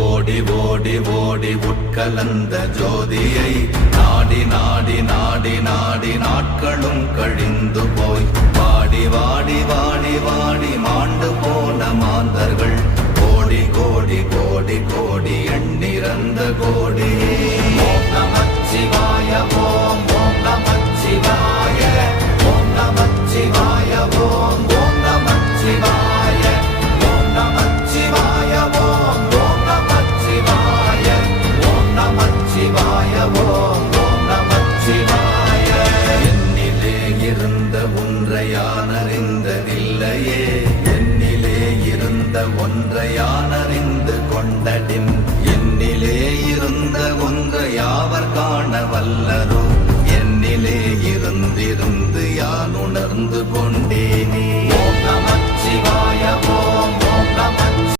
ஓடி ஓடி ஓடி உட்கலந்த ஜோதியை நாடி நாடி நாடி நாடி நாட்களும் கழிந்து போய் வாடி வாடி வாடி வாடி மாண்டு போன மாந்தர்கள் கோடி கோடி கோடி கோடி எண்ணிறந்த கோடி. ஓம் நமச்சிவாய ஓம் ஓம் நமச்சிவாய ஓம் நமச்சிவாய ஓம் ஓம் நமச்சிவாய ஓம் நமச்சிவாய ஓம் ஓம் நமச்சிவாய ஓம் நமச்சிவாய ஓம் ஓம் நமச்சிவாய. என்னிலே இருந்த ஒன்றை யான் அறிந்ததில்லையே, என்னிலே இருந்த ஒன்றை யான் அறிந்து கொண்டடின், என்னிலே இருந்த ஒன்றை யாவர் காண வல்லரோ, என்னிலே இருந்திருந்து யான் உணர்ந்து கொண்டே.